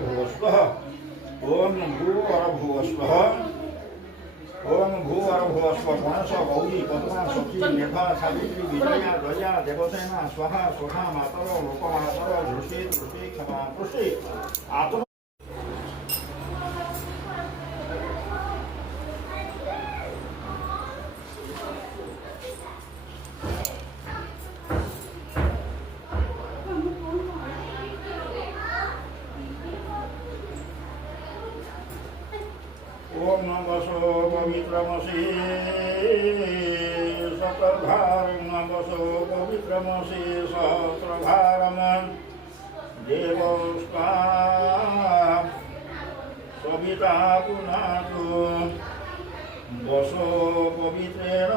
भुवस्वः ओम भूर्भुवस्वः ओम भूर्भुवस्वः गणेश गौरी पद्मा सखी मेधा सावित्री विजया ध्वजा देवसेना स्वाहा स्वधा मातरो लोकमातरो धृष्टि धृष्टि क्षमा पुष्टि आत्म ओम नमः पवित्रमसि सतर्भारं नमः पवित्रमसि सहस्रभारं देवस्ता सविता पुनातु वसो पवित्रेण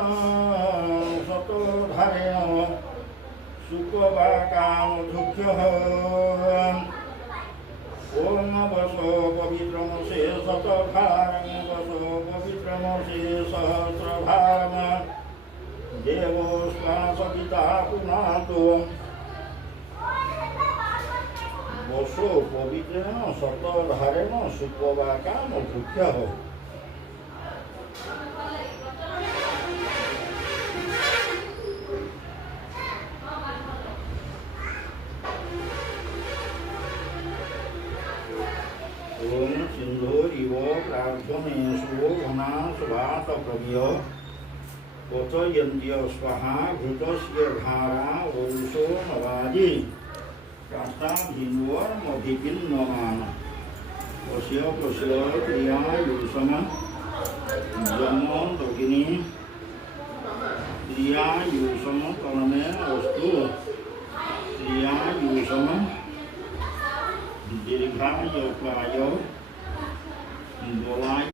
सतोधारेण सुखवाकामधुभ्यः ओम वसो पवित्रमसि सतभारं वसो पवित्रमसि सहस्रभारं देवोस्ता सविता पुनातु वसो पवित्रेण सतधारेण सुखवाकामधुभ्यः ओम सिंधुरिव प्रार्थनेषु घनासुवातप्रभ्य पचयन्त्य स्वाहा घृतस्य धारा वरुषो नवादि काष्ठाभिन्वमभिपिन्नमान वस्य क्रियायुषम जन्म भगिनी क्रियायुषम कर्मे अस्तु क्रियायुषम दीर्घाय प्राय दोलाय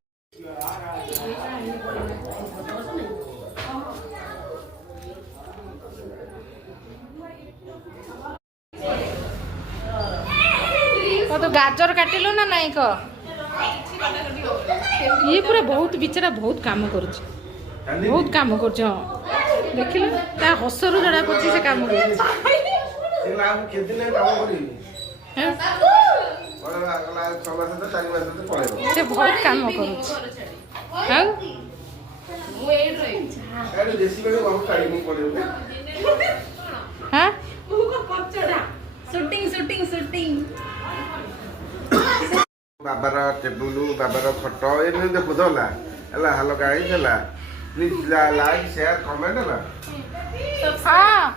तो गाजर काटिलु ना नहीं क ये पूरा बहुत बिचारा बहुत काम करुछ बहुत काम करुछ देखिल ता हसरु जड़ा पछि से काम करुछ से ना केदिन काम करी से बहुत काम करुछ हां हां शूटिंग बाबार टेबुल बाबार खट ये देखु दला हला हलो गाई देला प्लीज लाइक शेयर कमेंट हला हां